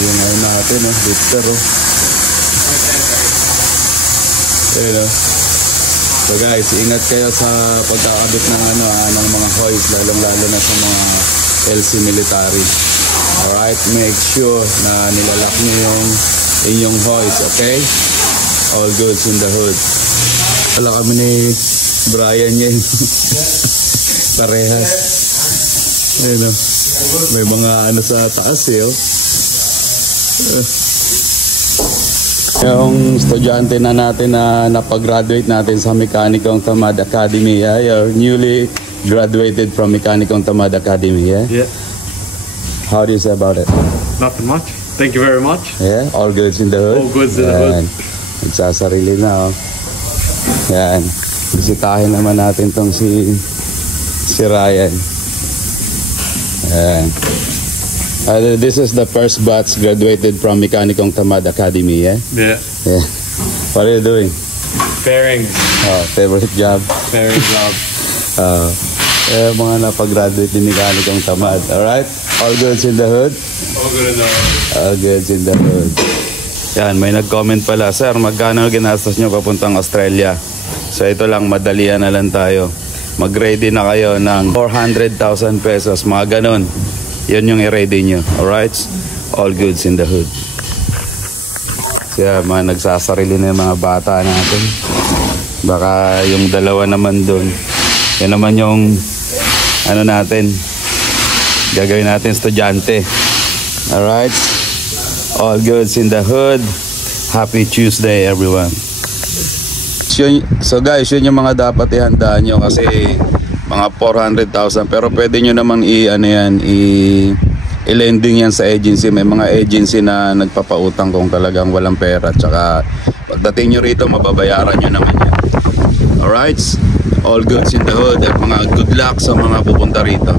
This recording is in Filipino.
yung ano natin, lifter, Ayun, So guys, ingat kayo sa pagkakabit ng ng mga hoist, lalong-lalo na sa mga LC military. Alright, make sure na nilalak nyo yung inyong hoist, okay? All goods in the hood. Wala kami ni Brian yan. Parehas. Ayun, may mga sa taas Yung estudyante na natin na napag-graduate natin sa Mekanikong Tamad Academy, you're newly graduated from Mekanikong Tamad Academy, Yeah. How do you say about it? Nothing much. Thank you very much. Yeah, all goods in the hood. All goods in the hood. Nagsasarili na, Yan. Bisitahin naman natin tong si Ryan. Yan. This is the first batch graduated from Mekanikong Tamad Academy, Yeah. Yeah. What are you doing? Fairing. Favorite job? Fairing job. Mga napag-graduate din Mekanikong Tamad. Alright? All goods in the hood? All good in the hood. All goods in the hood. Yan, may nag-comment pala, Sir, magkano ginastos nyo papuntang Australia? So ito lang, madalian na lang tayo. Mag-ready na kayo ng 400,000 pesos, mga ganon. Yun yung i-ready nyo. Alright? All goods in the hood. Kaya mga nagsasarili na yung mga bata natin. Baka yung dalawa naman dun. Yan naman yung natin. Gagawin natin estudyante. Alright? All goods in the hood. Happy Tuesday, everyone. So guys, yun yung mga dapat ihandaan nyo kasi mga 400,000, pero pwede nyo namang i-lending yan sa agency. May mga agency na nagpapautang kung talagang walang pera, tsaka pagdating nyo rito mababayaran nyo naman yan. Alright, all goods in the hood at mga good luck sa mga pupunta rito.